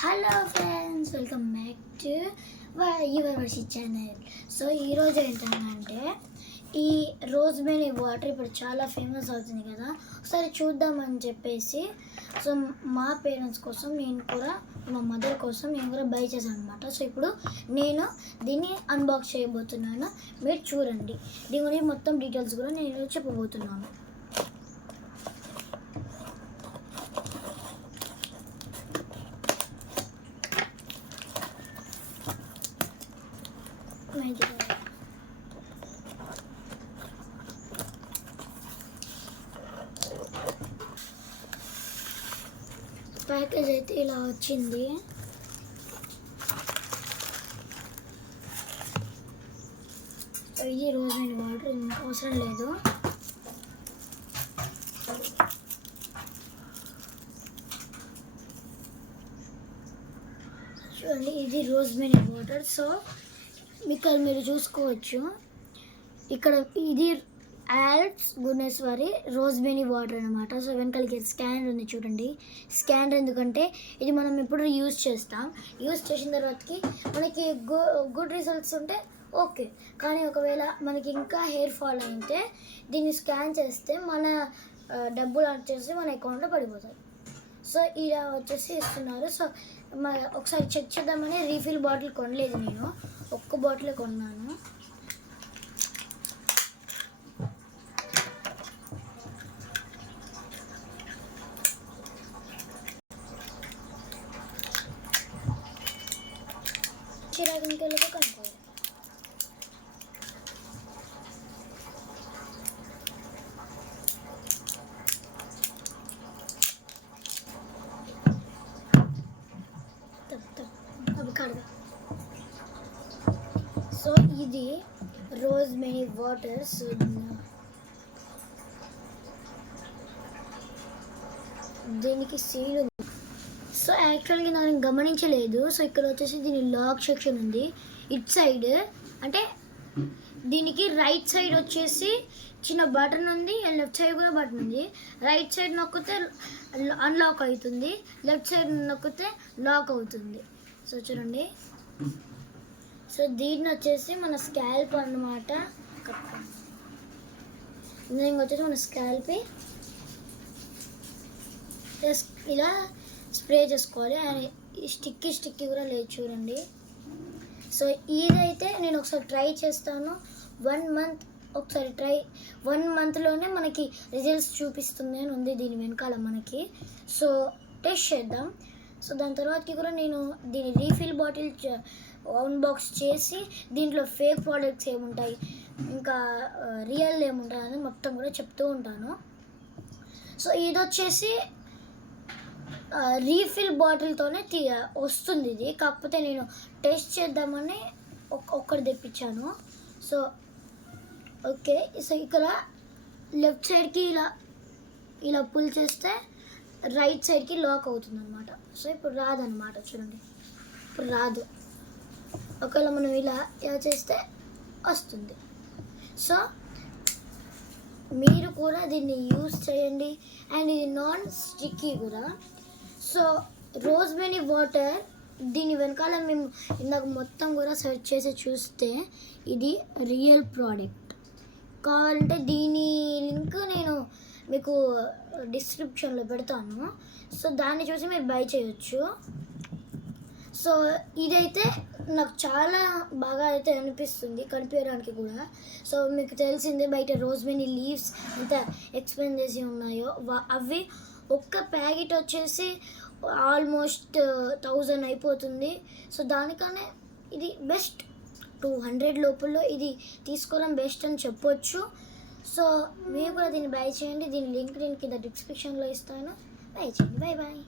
Hello friends, welcome back to your Varshi channel. So ఈరోజు ఏంటంటే ఈ రోజ్మెరీ వాటర్ ఇప్పుడు చాలా ఫేమస్ అవుతుంది కదా, ఒకసారి చూద్దామని చెప్పేసి సో మా పేరెంట్స్ కోసం నేను కూడా మా మదర్ కోసం నేను కూడా బై చేశాను అనమాట. సో ఇప్పుడు నేను దీన్ని అన్బాక్స్ చేయబోతున్నాను, మీరు చూడండి. దీని గురించి మొత్తం డీటెయిల్స్ కూడా నేను చెప్పబోతున్నాను. ప్యాకేజ్ అయితే ఇలా వచ్చింది. ఇది రోజ్మెరీ వాటర్ అవసరం లేదు. చూడండి, ఇది రోజ్మెరీ వాటర్. సో ఇక్కడ మీరు చూసుకోవచ్చు, ఇక్కడ ఇది ఆల్ప్స్ గుణేశ్వరి రోజ్మెరీ వాటర్ అనమాట. సో వెనకాలకి స్కానర్ ఉంది చూడండి. స్కానర్ ఎందుకంటే ఇది మనం ఎప్పుడు యూజ్ చేస్తాం, యూజ్ చేసిన తర్వాతకి మనకి గుడ్ రిజల్ట్స్ ఉంటే ఓకే, కానీ ఒకవేళ మనకి ఇంకా హెయిర్ ఫాల్ అయితే దీన్ని స్కాన్ చేస్తే మన డబ్బులు వచ్చేసి మన అకౌంట్లో పడిపోతాయి. సో ఇలా వచ్చేసి ఇస్తున్నారు. సో ఒకసారి చెక్ చేద్దామని రీఫిల్ బాటిల్ కొనలేదు, నేను ఒక్క బాటిల్ కొన్నాను. చిరాకు కనుక్కోవాలి. సో ఇది రోజ్మెరీ వాటర్. సో దీనికి సీల్ ఉంది. సో యాక్చువల్గా నేను గమనించలేదు. సో ఇక్కడ వచ్చేసి దీని లాక్ సెక్షన్ ఉంది. ఇట్ సైడ్ అంటే దీనికి రైట్ సైడ్ వచ్చేసి చిన్న బటన్ ఉంది, లెఫ్ట్ సైడ్ కూడా బటన్ ఉంది. రైట్ సైడ్ నొక్కితే అన్లాక్ అవుతుంది, లెఫ్ట్ సైడ్ నొక్కితే లాక్ అవుతుంది. సో చూడండి, సో దీన్ని వచ్చేసి మన స్కాల్ప్ అన్నమాట. దీనికి వచ్చేసి మన స్కాల్ప్ ఇలా స్ప్రే చేసుకోవాలి. అండ్ స్టిక్కీ కూడా లేదు చూడండి. సో ఇదైతే నేను ఒకసారి ట్రై చేస్తాను. 1 మంత్ ఒకసారి 1 మంత్లోనే మనకి రిజల్ట్స్ చూపిస్తుంది అని ఉంది దీని వెనకాల మనకి. సో టెస్ట్ చేద్దాం. సో దాని తర్వాతకి కూడా నేను దీని రీఫిల్ బాటిల్ అన్బాక్స్ చేసి దీంట్లో ఫేక్ ప్రోడక్ట్స్ ఏముంటాయి, ఇంకా రియల్ ఏముంటాయి అని మొత్తం కూడా చెప్తూ ఉంటాను. సో ఇది వచ్చేసి రీఫిల్ బాటిల్తోనే వస్తుంది ఇది, కాకపోతే నేను టెస్ట్ చేద్దామని ఒక్కటి తెప్పించాను. సో ఓకే, సో ఇక్కడ లెఫ్ట్ సైడ్కి ఇలా పుల్ చేస్తే రైట్ సైడ్కి లాక్ అవుతుంది అనమాట. సో ఇప్పుడు రాదనమాట, చూడండి ఇప్పుడు రాదు. ఒకవేళ మనం ఇలా చేస్తే వస్తుంది. సో మీరు కూడా దీన్ని యూజ్ చేయండి. అండ్ ఇది నాన్ స్టిక్కీ కూడా. సో రోజ్మెరీ వాటర్ దీని వెనకాల మేము ఇందాక మొత్తం కూడా సెర్చ్ చేసి చూస్తే ఇది రియల్ ప్రోడక్ట్. కావాలంటే దీని లింక్ నేను మీకు డిస్క్రిప్షన్లో పెడతాను. సో దాన్ని చూసి మీరు బై చేయొచ్చు. సో ఇదైతే నాకు చాలా బాగా అయితే అనిపిస్తుంది కనిపించడానికి కూడా. సో మీకు తెలిసిందే బయట రోజ్మెరీ లీవ్స్ ఎంత ఎక్స్పెన్సివ్ ఉన్నాయో, అవి ఒక్క ప్యాకెట్ వచ్చేసి ఆల్మోస్ట్ 1000 అయిపోతుంది. సో దానికన్నా ఇది బెస్ట్. 200 లోపల ఇది తీసుకోవడం బెస్ట్ అని చెప్పొచ్చు. సో మీరు కూడా దీన్ని బై చేయండి. దీని లింక్ నేను కింద డిస్క్రిప్షన్లో ఇస్తాను. బై చేయండి. Bye bye.